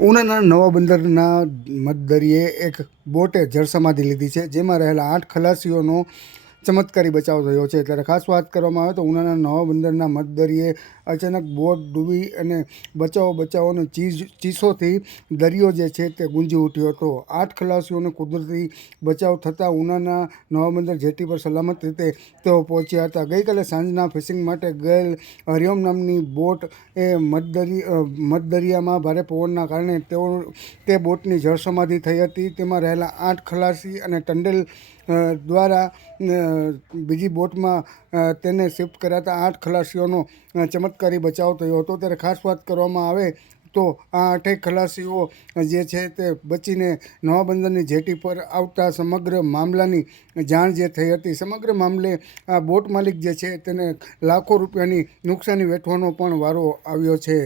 ઉનાના નવા બંદરના મધદરિયે એક બોટે જળસમાધિ લીધી છે જેમાં રહેલા આઠ ખલાસીઓનો ચમત્કારી બચાવ થયો છે. ત્યારે ખાસ વાત કરવામાં આવે તો ઉનાના નવા બંદરના મધદરિયે અચાનક બોટ ડૂબી અને બચાવો બચાવોનો ચીઝ ચીસોથી દરિયો જે છે તે ગુંજી ઉઠ્યો હતો. આઠ ખલાસીઓને કુદરતી બચાવ થતાં ઉનાના નવા બંદર જેટી પર સલામત રીતે તેઓ પહોંચ્યા હતા. ગઈકાલે સાંજના ફિશિંગ માટે ગયેલ હરિઓમ નામની બોટ એ મધદરિયા મધદરિયામાં ભારે પવનના કારણે તેઓ, તે બોટની જળસમાધિ થઈ હતી. તેમાં રહેલા આઠ ખલાસી અને ટંડેલ દ્વારા બીજી બોટમાં તેને શિફ્ટ કરાતા આઠ ખલાસીઓનો ચમત્કારી બચાવ થયો હતો. ત્યારે ખાસ વાત કરવામાં આવે તો આ આઠેય ખલાસીઓ જે છે તે બચીને નવા બંદરની જેટી પર આવતા સમગ્ર મામલાની જાણ જે થઈ હતી, સમગ્ર મામલે આ બોટ માલિક જે છે તેને લાખો રૂપિયાની નુકસાની વેઠવાનો પણ વારો આવ્યો છે.